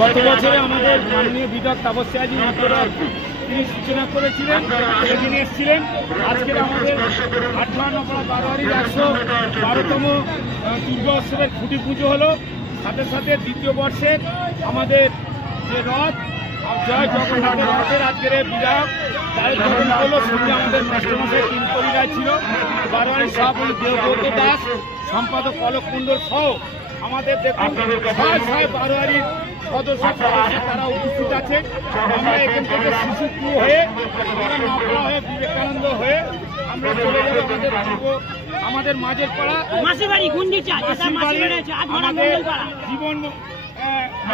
গত বছরে আমাদের মাননীয় বিধায়ক তাপসী মিত্ররা তিনি সূচনা করেছিলেন, সেদিন এসেছিলেন। আজকের আমাদের 58 নম্বর বারোয়ারির 112তম দুর্গা উৎসবের খুঁটি পুজো হলো। সাথে সাথে দ্বিতীয় বর্ষের আমাদের যে রথ জয় জগন্নাথের রথের আজকের বিধায়ক তার উদ্বোধন করলো। সঙ্গে আমাদের মাস্টারমশাই তিন পরিবার ছিল, বারোয়ারির সভাপতি দেবব্রত দাস, সম্পাদক পলক মণ্ডল সহ আমাদের দেখুন ছয় বারোয়ারির সদস্য তারা উপস্থিত আছে। আমরা এখান থেকে শিশুপুর হয়ে আমরা নকলা হয়ে বিবেকানন্দ হয়ে আমরা চলে যাবো আমাদের মাঝের পাড়া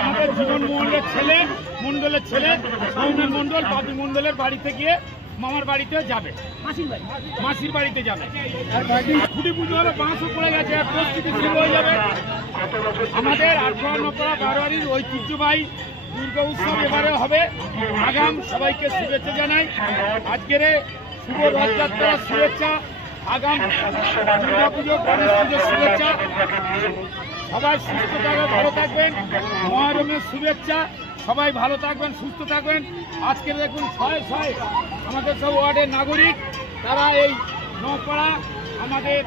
আমাদের জীবন মন্ডলের ছেলে সৌমেন মন্ডল বাপি মন্ডলের বাড়িতে গিয়ে মামার বাড়িতে যাবে, মাসির বাড়িতে যাবে। খুঁটি পুজো হলো, বাঁশও পড়ে গেছে, প্রস্তুতি শুরু হয়ে যাবে। আমাদের 58 নম্বর বারোয়ারির ঐতিহ্যবাহী দুর্গা উৎসব এবারে হবে। আগাম সবাইকে শুভেচ্ছা জানাই। আজকের শুভ রথযাত্রার শুভেচ্ছা, আগাম দুর্গা পুজো গণেশ পুজোর শুভেচ্ছা। সবাই সুস্থ থাকবেন, ভালো থাকবেন। মহরমের শুভেচ্ছা, সবাই ভালো থাকবেন, সুস্থ থাকবেন। আজকে দেখুন ছয় আমাদের সব ওয়ার্ডের নাগরিক তারা এই নপাড়া আমাদের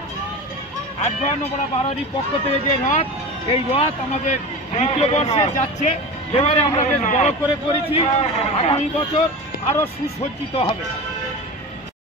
58 নম্বর বারোয়ারির পক্ষ থেকে যে রথ, এই রথ আমাদের দ্বিতীয় বর্ষে যাচ্ছে। এবারে আমরা বেশ বড় করে করেছি, আগামী বছর আরো সুসজ্জিত হবে।